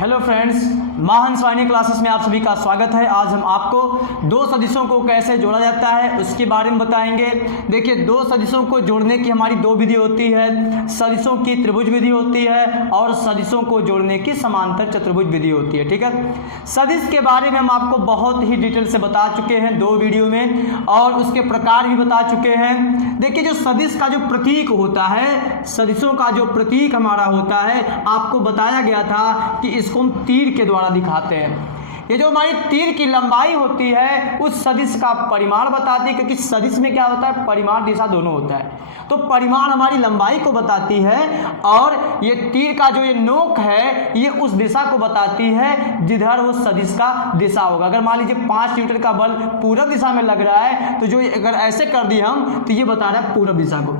Hello friends, महाहंस वाहिनी classes में आप सभी का स्वागत है। आज हम आपको दो सदिशों को कैसे जोड़ा जाता है उसके बारे में बताएंगे। देखिए, दो सदिशों को जोड़ने की हमारी दो विधि होती है। सदिशों की त्रिभुज विधि होती है और सदिशों को जोड़ने की समांतर चतुर्भुज विधि होती है। ठीक है, सदिश के बारे में हम आपको बहुत ही डिटेल से बता चुके हैं दो वीडियो में, और उसके प्रकार भी बता चुके हैं। देखिए, जो सदिश का जो प्रतीक होता है, सदिशों का जो प्रतीक हमारा होता है, आपको बताया गया था कि इसको हम तीर के द्वारा दिखाते हैं। ये जो हमारी तीर की लंबाई होती है उस सदिश का परिमाण बताती है, क्योंकि सदिश में क्या होता है, परिमाण दिशा दोनों होता है। तो परिमाण हमारी लंबाई को बताती है, और ये तीर का जो ये नोक है ये उस दिशा को बताती है जिधर वो सदिश का दिशा होगा। अगर मान लीजिए 5 न्यूटन का बल पूरब दिशा में लग रहा है, तो जो अगर ऐसे कर दिए हम तो ये बता रहा है पूरब दिशा को।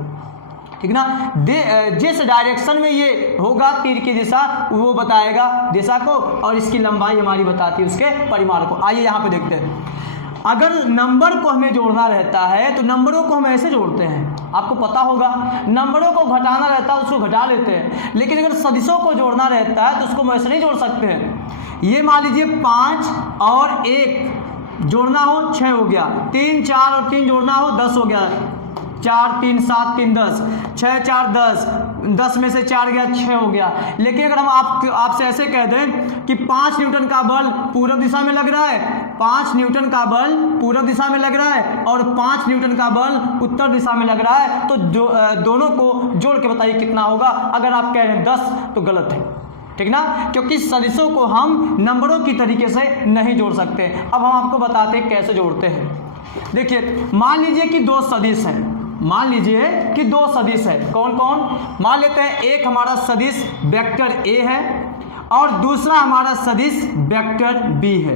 ठीक ना, जिस डायरेक्शन में ये होगा तीर की दिशा वो बताएगा दिशा को, और इसकी लंबाई हमारी बताती है उसके परिमाण को। आइए यहाँ पे देखते हैं। अगर नंबर को हमें जोड़ना रहता है तो नंबरों को हम ऐसे जोड़ते हैं, आपको पता होगा। नंबरों को घटाना रहता है उसको घटा लेते हैं, लेकिन अगर सदिशों को जोड़ना रहता है तो उसको हम ऐसे नहीं जोड़ सकते हैं। ये मान लीजिए 5 और 1 जोड़ना हो 6 हो गया, 3 4 और 3 जोड़ना हो 10 हो गया, 4 3 7 3 10, 6 4 10, 10 में से 4 गया 6 हो गया। लेकिन अगर हम आपसे ऐसे कह दें कि 5 न्यूटन का बल पूरब दिशा में लग रहा है, 5 न्यूटन का बल पूरब दिशा में लग रहा है और 5 न्यूटन का बल उत्तर दिशा में लग रहा है, तो दोनों को जोड़ के बताइए कितना होगा। अगर आप कह रहे हैं 10 तो गलत है। ठीक ना, क्योंकि सदिशों को हम नंबरों की तरीके से नहीं जोड़ सकते। अब हम आपको बताते हैं कैसे जोड़ते हैं। देखिए, मान लीजिए कि दो सदिश हैं, मान लीजिए कि दो सदिश है। कौन कौन? मान लेते हैं एक हमारा सदिश वेक्टर ए है और दूसरा हमारा सदिश वेक्टर बी है।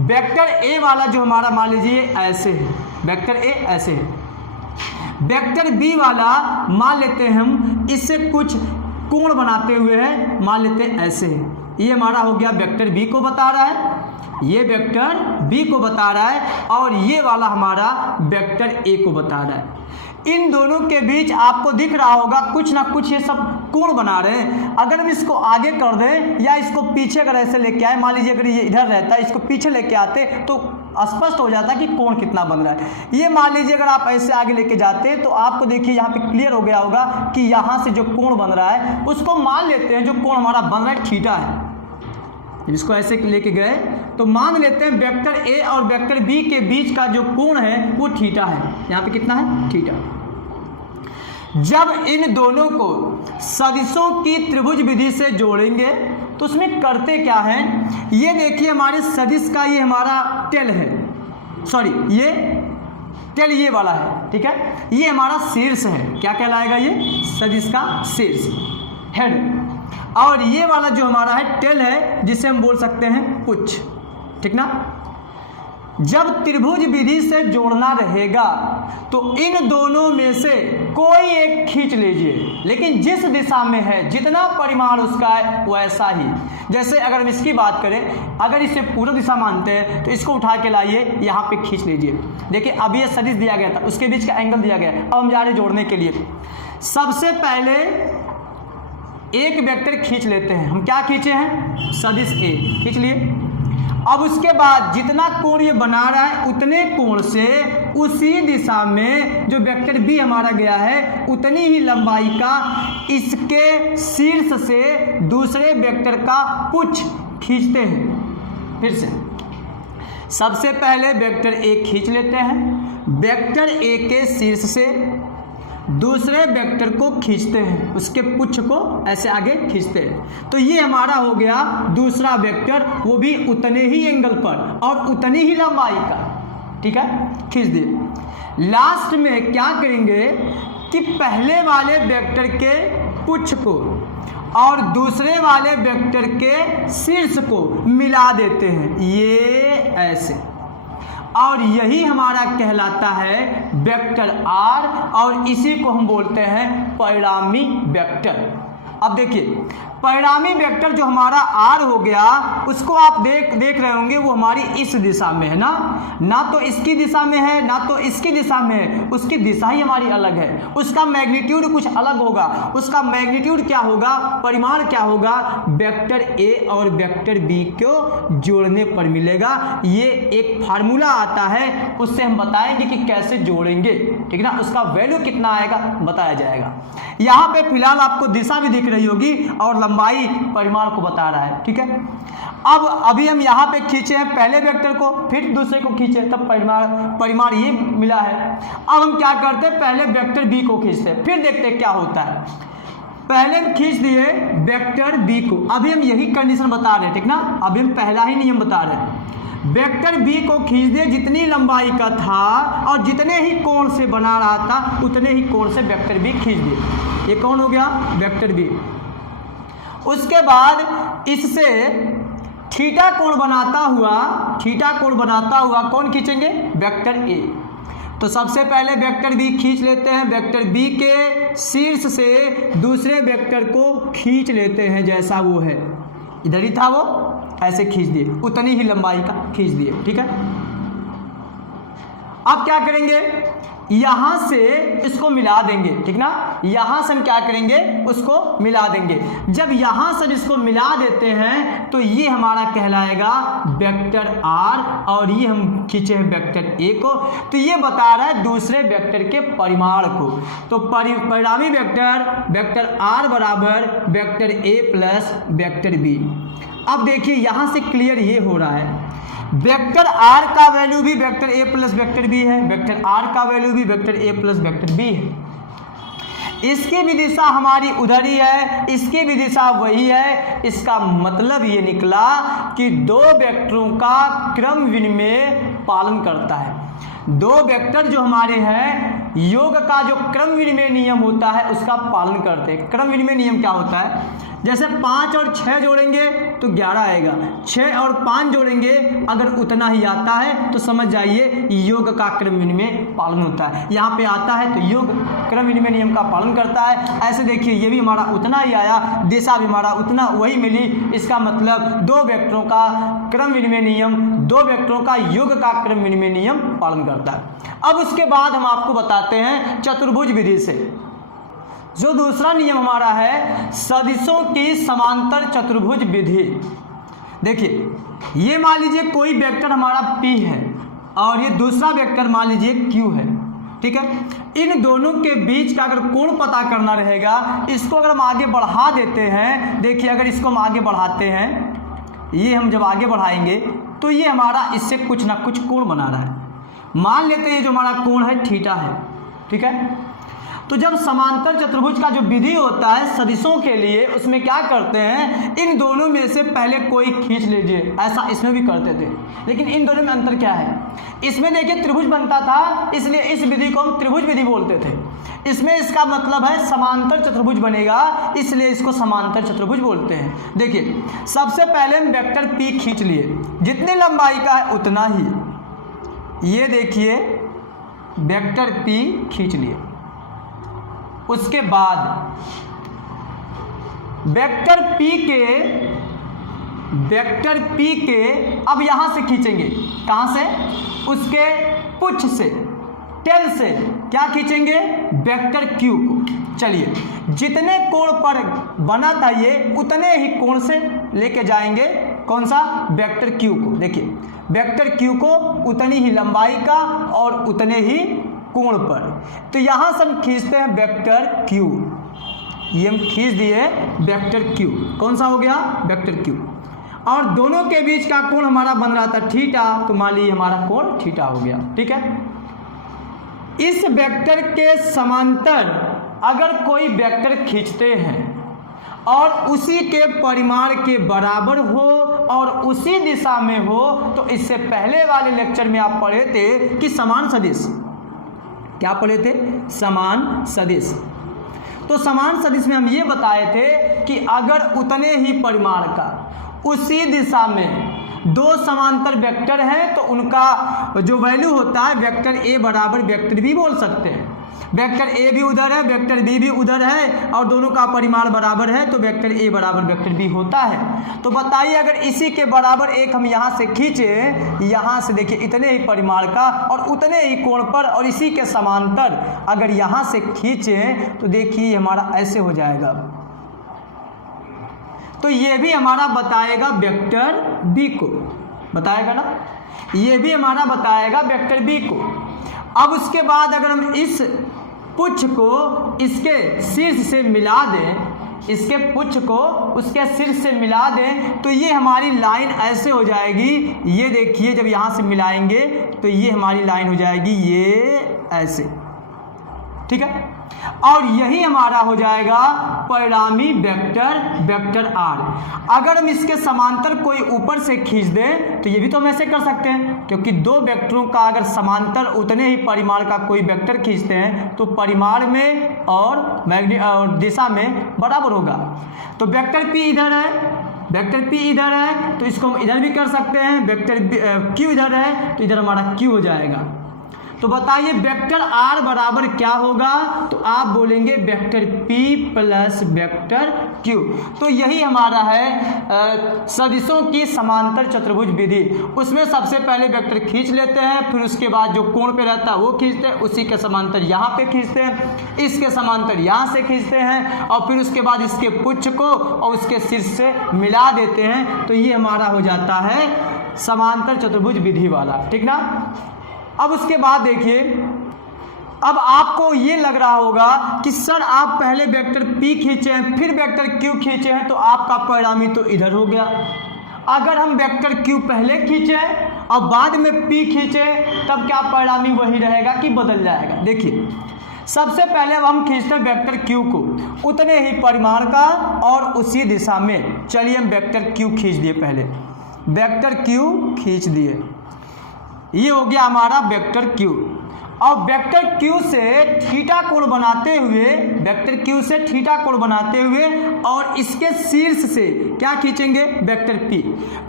वेक्टर ए वाला जो हमारा मान लीजिए ऐसे है, वेक्टर ए ऐसे है। वेक्टर बी वाला मान लेते हैं हम इससे कुछ कोण बनाते हुए है, मान लेते हैं ऐसे है। ये हमारा हो गया वेक्टर बी को बता रहा है, ये वेक्टर बी को बता रहा है, और ये वाला हमारा वेक्टर ए को बता रहा है। इन दोनों के बीच आपको दिख रहा होगा कुछ ना कुछ ये सब कोण बना रहे हैं। अगर हम इसको आगे कर दें या इसको पीछे अगर ऐसे लेके आए, मान लीजिए अगर ये इधर रहता है इसको पीछे लेके आते तो स्पष्ट हो जाता है कि कोण कितना बन रहा है। ये मान लीजिए अगर आप ऐसे आगे लेके जाते तो आपको देखिए यहाँ पे क्लियर हो गया होगा कि यहाँ से जो कोण बन रहा है उसको मान लेते हैं जो कोण हमारा बन रहा है थीटा है। इसको ऐसे लेके गए तो मान लेते हैं वेक्टर ए और वेक्टर बी के बीच का जो कोण है वो थीटा है। यहाँ पे कितना है? थीटा। जब इन दोनों को सदिशों की त्रिभुज विधि से जोड़ेंगे तो उसमें करते क्या है, ये देखिए हमारे सदिश का ये हमारा टेल है, सॉरी ये टेल ये वाला है। ठीक है, ये हमारा शीर्ष है। क्या कहलाएगा? ये सदिश का शीर्ष, हेड। और ये वाला जो हमारा है टेल है, जिसे हम बोल सकते हैं पुच्छ। ठीक ना, जब त्रिभुज विधि से जोड़ना रहेगा तो इन दोनों में से कोई एक खींच लीजिए, लेकिन जिस दिशा में है जितना परिमाण उसका है वैसा ही। जैसे अगर हम इसकी बात करें, अगर इसे पूर्व दिशा मानते हैं तो इसको उठा के लाइए, यहाँ पे खींच लीजिए। देखिए, अब ये सदिश दिया गया था, उसके बीच का एंगल दिया गया है। अब हम जा रहे जोड़ने के लिए। सबसे पहले एक वेक्टर खींच लेते हैं। हम क्या खींचे हैं? सदिश ए खींच लिए। अब उसके बाद जितना कोण ये बना रहा है उतने कोण से उसी दिशा में जो वेक्टर बी हमारा गया है उतनी ही लंबाई का इसके शीर्ष से दूसरे वेक्टर का पुच्छ खींचते हैं। फिर से सबसे पहले वेक्टर ए खींच लेते हैं, वेक्टर ए के शीर्ष से दूसरे वेक्टर को खींचते हैं, उसके पुच्छ को ऐसे आगे खींचते हैं। तो ये हमारा हो गया दूसरा वेक्टर, वो भी उतने ही एंगल पर और उतनी ही लंबाई का। ठीक है, खींच दिए। लास्ट में क्या करेंगे कि पहले वाले वेक्टर के पुच्छ को और दूसरे वाले वेक्टर के शीर्ष को मिला देते हैं, ये ऐसे। और यही हमारा कहलाता है वेक्टर आर, और इसी को हम बोलते हैं परिणामी वेक्टर। अब देखिए, परिणामी वेक्टर जो हमारा r हो गया उसको आप देख रहे होंगे, वो हमारी इस दिशा में है ना तो इसकी दिशा में है ना तो इसकी दिशा में है, उसकी दिशा ही हमारी अलग है, उसका मैग्नीट्यूड कुछ अलग होगा। उसका मैग्नीट्यूड क्या होगा, परिमाण क्या होगा, वेक्टर a और वेक्टर b को जोड़ने पर मिलेगा। ये एक फार्मूला आता है, उससे हम बताएंगे कि कैसे जोड़ेंगे, ठीक है ना, उसका वैल्यू कितना आएगा बताया जाएगा। यहाँ पे फिलहाल आपको दिशा भी दिख रही होगी और लंबाई परिमाण को बता रहा है, ठीक है। अब अभी हम यहाँ पे खींचे हैं पहले वेक्टर को, फिर दूसरे को खींचे, तब परिमाण ये मिला है। अब हम क्या करते हैं, पहले वेक्टर बी को खींचते हैं, फिर देखते हैं क्या होता है। पहले हम खींच दिए वेक्टर बी को, अभी हम यही कंडीशन बता रहे हैं, ठीक ना, अभी हम पहला ही नियम बता रहे हैं। वेक्टर बी को खींच दिए, जितनी लंबाई का था और जितने ही कोण से बना रहा था उतने ही कोण से वेक्टर बी खींच दिए। ये कौन हो गया, वेक्टर बी। उसके बाद इससे थीटा कोण बनाता हुआ कौन खींचेंगे, वेक्टर ए। तो सबसे पहले वेक्टर बी खींच लेते हैं, वेक्टर बी के शीर्ष से दूसरे वेक्टर को खींच लेते हैं, जैसा वो है, इधर ही था वो, ऐसे खींच दिए, उतनी ही लंबाई का खींच दिए, ठीक है। अब क्या करेंगे, यहां से इसको मिला देंगे, ठीक ना, यहां से हम क्या करेंगे, उसको मिला देंगे। जब यहां से इसको मिला देते हैं तो ये हमारा कहलाएगा वेक्टर आर, और ये हम खींचे हैं वेक्टर ए को, तो ये बता रहा है दूसरे वेक्टर के परिमाण को। तो परिणामी वेक्टर आर बराबर वेक्टर ए प्लस वेक्टर बी। अब देखिए यहां से क्लियर ये हो रहा है, वेक्टर आर का वैल्यू भी वेक्टर ए प्लस वेक्टर बी है, वेक्टर आर का वैल्यू भी वेक्टर ए प्लस वेक्टर बी है। इसकी भी दिशा हमारी उधर ही है, इसकी भी दिशा वही है। इसका मतलब ये निकला कि दो वेक्टरों का क्रम विनिमय पालन करता है। दो वेक्टर जो हमारे हैं योग का जो क्रम विनिमय नियम होता है उसका पालन करते हैं। क्रम विनिमय नियम क्या होता है, जैसे 5 और 6 जोड़ेंगे तो 11 आएगा, 6 और 5 जोड़ेंगे अगर उतना ही आता है तो समझ जाइए योग का क्रम विनिमय पालन होता है। यहाँ पे आता है तो योग क्रम विनिमय नियम का पालन करता है। ऐसे देखिए ये भी हमारा उतना ही आया, दिशा भी हमारा उतना वही मिली। इसका मतलब दो वेक्टरों का क्रम विनिमय नियम, दो वेक्टरों का योग का क्रम विनिमय नियम पालन करता है। अब उसके बाद हम आपको बताते हैं चतुर्भुज विधि से। जो दूसरा नियम हमारा है सदिशों की समांतर चतुर्भुज विधि। देखिए ये मान लीजिए कोई वेक्टर हमारा P है और ये दूसरा वेक्टर मान लीजिए Q है, ठीक है। इन दोनों के बीच का अगर कोण पता करना रहेगा, इसको अगर हम आगे बढ़ा देते हैं, देखिए अगर इसको हम आगे बढ़ाते हैं, ये हम जब आगे बढ़ाएंगे तो ये हमारा इससे कुछ ना कुछ कोण बना रहा है। मान लेते हैं ये जो हमारा कोण है थीटा है, ठीक है। तो जब समांतर चतुर्भुज का जो विधि होता है सदिशों के लिए, उसमें क्या करते हैं, इन दोनों में से पहले कोई खींच लीजिए, ऐसा इसमें भी करते थे। लेकिन इन दोनों में अंतर क्या है, इसमें देखिए त्रिभुज बनता था, इसलिए इस विधि को हम त्रिभुज विधि बोलते थे। इसमें इसका मतलब है समांतर चतुर्भुज बनेगा, इसलिए इसको समांतर चतुर्भुज बोलते हैं। देखिए सबसे पहले हम वेक्टर P खींच लिए, जितनी लंबाई का है उतना ही, ये देखिए वेक्टर P खींच लिए। उसके बाद वेक्टर P के अब यहां से खींचेंगे, कहां से, उसके पुच्छ से, टेल से क्या खींचेंगे, वेक्टर Q को। चलिए जितने कोण पर बना था ये उतने ही कोण से लेके जाएंगे, कौन सा, वेक्टर Q को। देखिए वेक्टर Q को उतनी ही लंबाई का और उतने ही कोण पर, तो यहां से हम खींचते हैं वेक्टर Q। ये हम खींच दिए वेक्टर Q, कौन सा हो गया, वेक्टर Q। और दोनों के बीच का कोण हमारा बन रहा था थीटा, तो मान लीजिए हमारा कोण थीटा हो गया, ठीक है। इस वेक्टर के समांतर अगर कोई वेक्टर खींचते हैं और उसी के परिमाण के बराबर हो और उसी दिशा में हो, तो इससे पहले वाले लेक्चर में आप पढ़े थे कि समान सदिश, क्या पढ़े थे, समान सदिश। तो समान सदिश में हम ये बताए थे कि अगर उतने ही परिमाण का उसी दिशा में दो समांतर वेक्टर हैं तो उनका जो वैल्यू होता है वेक्टर A बराबर वेक्टर B बोल सकते हैं। वेक्टर ए भी उधर है, वेक्टर बी भी उधर है और दोनों का परिमाण बराबर है, तो वेक्टर ए बराबर वेक्टर बी होता है। तो बताइए अगर इसी के बराबर एक हम यहाँ से खींचे, यहाँ से देखिए इतने ही परिमाण का और उतने ही कोण पर और इसी के समांतर अगर यहाँ से खींचे तो देखिए हमारा ऐसे हो जाएगा। तो ये भी हमारा बताएगा वेक्टर बी को, बताएगा ना, ये भी हमारा बताएगा वेक्टर बी को। अब उसके बाद अगर हम इस पुच्छ को इसके शीर्ष से मिला दें, इसके पुच्छ को उसके शीर्ष से मिला दें तो ये हमारी लाइन ऐसे हो जाएगी। ये देखिए जब यहाँ से मिलाएंगे तो ये हमारी लाइन हो जाएगी ये ऐसे, ठीक है। और यही हमारा हो जाएगा परिणामी वेक्टर, वेक्टर आर। अगर हम इसके समांतर कोई ऊपर से खींच दें तो ये भी तो हम ऐसे कर सकते हैं, क्योंकि दो वेक्टरों का अगर समांतर उतने ही परिमाण का कोई वेक्टर खींचते हैं तो परिमाण में और दिशा में बराबर होगा। तो वेक्टर पी इधर है, वेक्टर पी इधर है तो इसको हम इधर भी कर सकते हैं, वेक्टर क्यू इधर है तो इधर हमारा क्यू हो जाएगा। तो बताइए वेक्टर आर बराबर क्या होगा, तो आप बोलेंगे vector P plus vector Q. तो यही हमारा है सदिशों की समांतर चतुर्भुज विधि। उसमें सबसे पहले वेक्टर खींच लेते हैं, फिर उसके बाद जो कोण पे रहता है वो खींचते हैं, उसी के समांतर यहाँ पे खींचते हैं, इसके समांतर यहाँ से खींचते हैं और फिर उसके बाद इसके पुच्छ को और उसके शीर्ष से मिला देते हैं। तो ये हमारा हो जाता है समांतर चतुर्भुज विधि वाला, ठीक ना। अब उसके बाद देखिए, अब आपको ये लग रहा होगा कि सर आप पहले वेक्टर P खींचे हैं फिर वेक्टर Q खींचे हैं तो आपका परिणामी तो इधर हो गया। अगर हम वेक्टर Q पहले खींचे और बाद में P खींचे तब क्या परिणामी वही रहेगा कि बदल जाएगा। देखिए सबसे पहले अब हम खींचते हैं वेक्टर Q को उतने ही परिमाण का और उसी दिशा में। चलिए हम वेक्टर Q खींच दिए, पहले वेक्टर Q खींच दिए, ये हो गया हमारा वेक्टर Q। और वेक्टर Q से थीटा कोण बनाते हुए, वेक्टर Q से थीटा कोण बनाते हुए और इसके शीर्ष से क्या खींचेंगे वेक्टर P।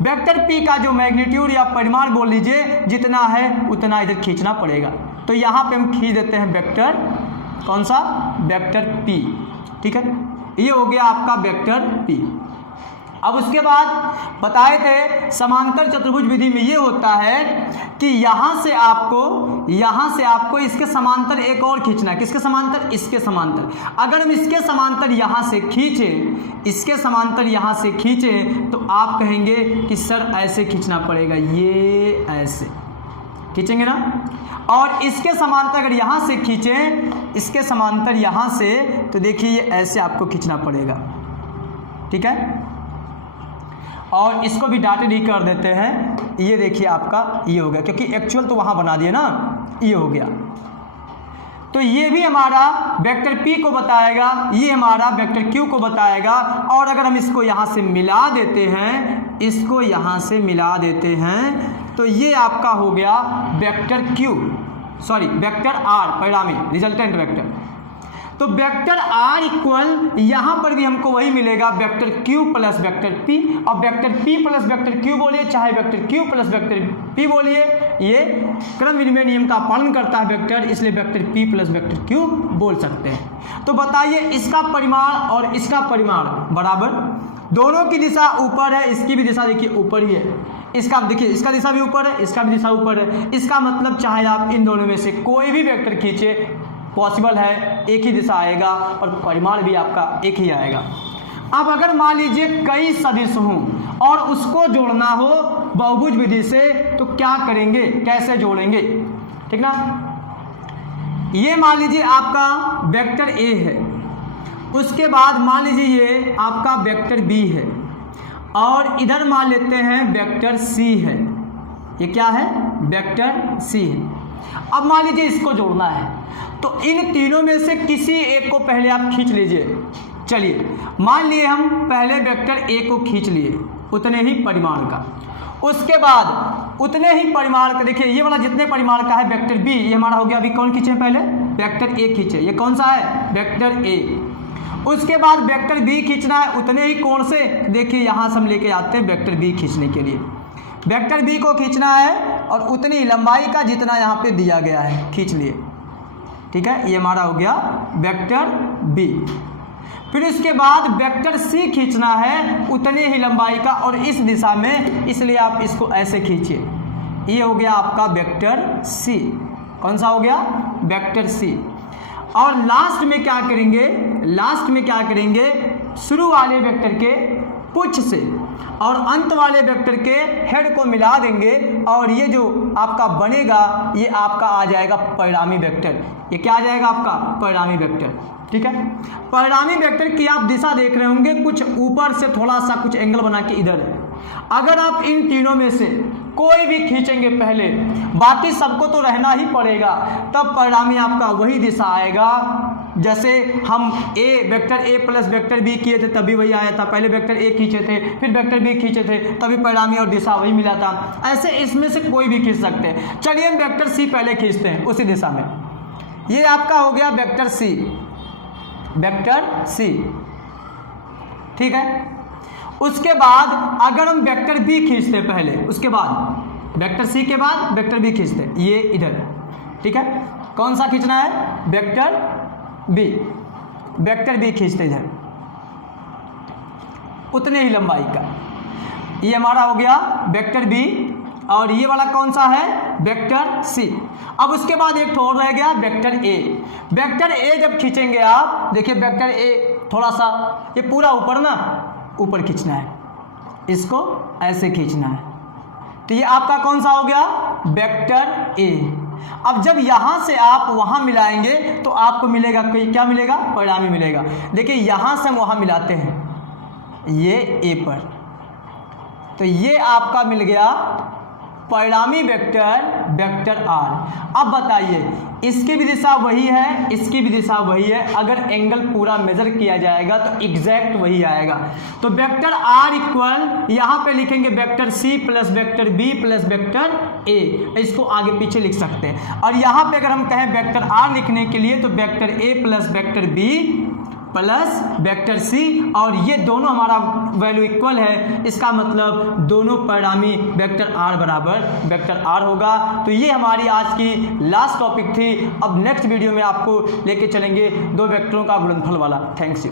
वेक्टर P का जो मैग्नीट्यूड या परिमाण बोल लीजिए जितना है उतना इधर खींचना पड़ेगा। तो यहाँ पे हम खींच देते हैं वेक्टर, कौन सा, वेक्टर P, ठीक है। ये हो गया आपका वेक्टर P। अब उसके बाद बताए थे समांतर चतुर्भुज विधि में ये होता है कि यहाँ से आपको इसके समांतर एक और खींचना है। किसके समांतर, इसके समांतर। अगर हम इसके समांतर यहाँ से खींचें, इसके समांतर यहाँ से खींचें तो आप कहेंगे कि सर ऐसे खींचना पड़ेगा, ये ऐसे खींचेंगे ना। और इसके समांतर अगर यहाँ से खींचें, इसके समांतर यहाँ से, तो देखिए ये ऐसे आपको खींचना पड़ेगा, ठीक है। और इसको भी डॉटेड ही कर देते हैं, ये देखिए आपका ये हो गया, क्योंकि एक्चुअल तो वहाँ बना दिए ना, ये हो गया। तो ये भी हमारा वेक्टर P को बताएगा, ये हमारा वेक्टर Q को बताएगा। और अगर हम इसको यहाँ से मिला देते हैं, इसको यहाँ से मिला देते हैं तो ये आपका हो गया वेक्टर वेक्टर R, परिणामी रिजल्टेंट वेक्टर। तो वेक्टर R इक्वल यहाँ पर भी हमको वही मिलेगा, vector Q plus vector P। और vector P plus vector Q बोलिए, चाहे vector Q plus vector P बोलिए, ये क्रम विनिमय नियम का पालन करता है वेक्टर, इसलिए vector P plus vector Q बोल सकते हैं। तो बताइए इसका परिमाण और इसका परिमाण बराबर, दोनों की दिशा ऊपर है, इसकी भी दिशा देखिए ऊपर ही है, इसका देखिए इसका दिशा भी ऊपर है, इसका भी दिशा ऊपर है। इसका मतलब चाहे आप इन दोनों में से कोई भी वेक्टर खींचे, पॉसिबल है, एक ही दिशा आएगा और परिमाण भी आपका एक ही आएगा। अब अगर मान लीजिए कई सदिश हों और उसको जोड़ना हो बहुभुज विधि से तो क्या करेंगे, कैसे जोड़ेंगे, ठीक ना। ये मान लीजिए आपका वेक्टर A है, उसके बाद मान लीजिए ये आपका वेक्टर B है और इधर मान लेते हैं वेक्टर C है, ये क्या है, वेक्टर C है। अब मान लीजिए इसको जोड़ना है तो इन तीनों में से किसी एक को पहले आप खींच लीजिए। चलिए मान लिए हम पहले वेक्टर A को खींच लिए उतने ही परिमाण का, उसके बाद उतने ही परिमाण का, देखिए ये वाला जितने परिमाण का है वेक्टर B, ये हमारा हो गया। अभी कौन खींचे, पहले वेक्टर A खींचे, ये कौन सा है, वेक्टर A। उसके बाद वेक्टर B खींचना है उतने ही कोण से, देखिए यहाँ से हम लेके आते हैं वेक्टर B खींचने के लिए। वेक्टर B को खींचना है और उतनी लंबाई का जितना यहाँ पे दिया गया है खींच लिए, ठीक है, ये हमारा हो गया वेक्टर बी। फिर इसके बाद वेक्टर सी खींचना है उतने ही लंबाई का और इस दिशा में, इसलिए आप इसको ऐसे खींचिए। ये हो गया आपका वेक्टर सी। कौन सा हो गया? Vector C. और लास्ट में क्या करेंगे, लास्ट में क्या करेंगे, शुरू वाले वेक्टर के पुच्छ से और अंत वाले वेक्टर के हेड को मिला देंगे और ये जो आपका बनेगा ये आपका आ जाएगा परिणामी वेक्टर। ये क्या आ जाएगा? आपका परिणामी वेक्टर। ठीक है, परिणामी वेक्टर की आप दिशा देख रहे होंगे कुछ ऊपर से थोड़ा सा कुछ एंगल बना के इधर है। अगर आप इन तीनों में से कोई भी खींचेंगे पहले, बाकी सबको तो रहना ही पड़ेगा, तब परिणामी आपका वही दिशा आएगा। जैसे हम a vector A plus vector b किए थे तभी वही आया था। पहले वेक्टर ए खींचे थे फिर वेक्टर बी खींचे थे तभी परिणामी और दिशा वही मिला था। ऐसे इसमें से कोई भी खींच सकते हैं। चलिए हम वेक्टर सी पहले खींचते हैं उसी दिशा में। ये आपका हो गया वेक्टर सी, वेक्टर सी। ठीक है, उसके बाद अगर हम वेक्टर बी खींचते हैं पहले, उसके बाद वेक्टर सी के बाद वेक्टर बी खींचते हैं, ये इधर। ठीक है, कौन सा खींचना है? Vector B. वेक्टर बी खींचते इधर उतने ही लंबाई का। ये हमारा हो गया वेक्टर बी और ये वाला कौन सा है? Vector C. अब उसके बाद एक और रह गया वेक्टर ए। वेक्टर ए जब खींचेंगे आप देखिए, वेक्टर ए थोड़ा सा ये पूरा ऊपर ना, ऊपर खींचना है, इसको ऐसे खींचना है। तो ये आपका कौन सा हो गया? Vector A. अब जब यहां से आप वहां मिलाएंगे तो आपको मिलेगा क्या मिलेगा? परिणामी मिलेगा। देखिए यहां से हम वहां मिलाते हैं ये ए पर, तो ये आपका मिल गया परिणामी वेक्टर, वेक्टर आर। अब बताइए, इसकी भी दिशा वही है, इसकी भी दिशा वही है। अगर एंगल पूरा मेजर किया जाएगा तो एग्जैक्ट वही आएगा। तो वेक्टर आर इक्वल यहाँ पे लिखेंगे vector C plus vector B plus vector A, इसको आगे पीछे लिख सकते हैं। और यहाँ पे अगर हम कहें वेक्टर आर लिखने के लिए तो वेक्टर ए plus vector B plus vector C, और ये दोनों हमारा वैल्यू इक्वल है। इसका मतलब दोनों परिणामी वेक्टर आर बराबर वेक्टर आर होगा। तो ये हमारी आज की लास्ट टॉपिक थी। अब नेक्स्ट वीडियो में आपको लेके चलेंगे दो वेक्टरों का गुणनफल वाला। Thanks you.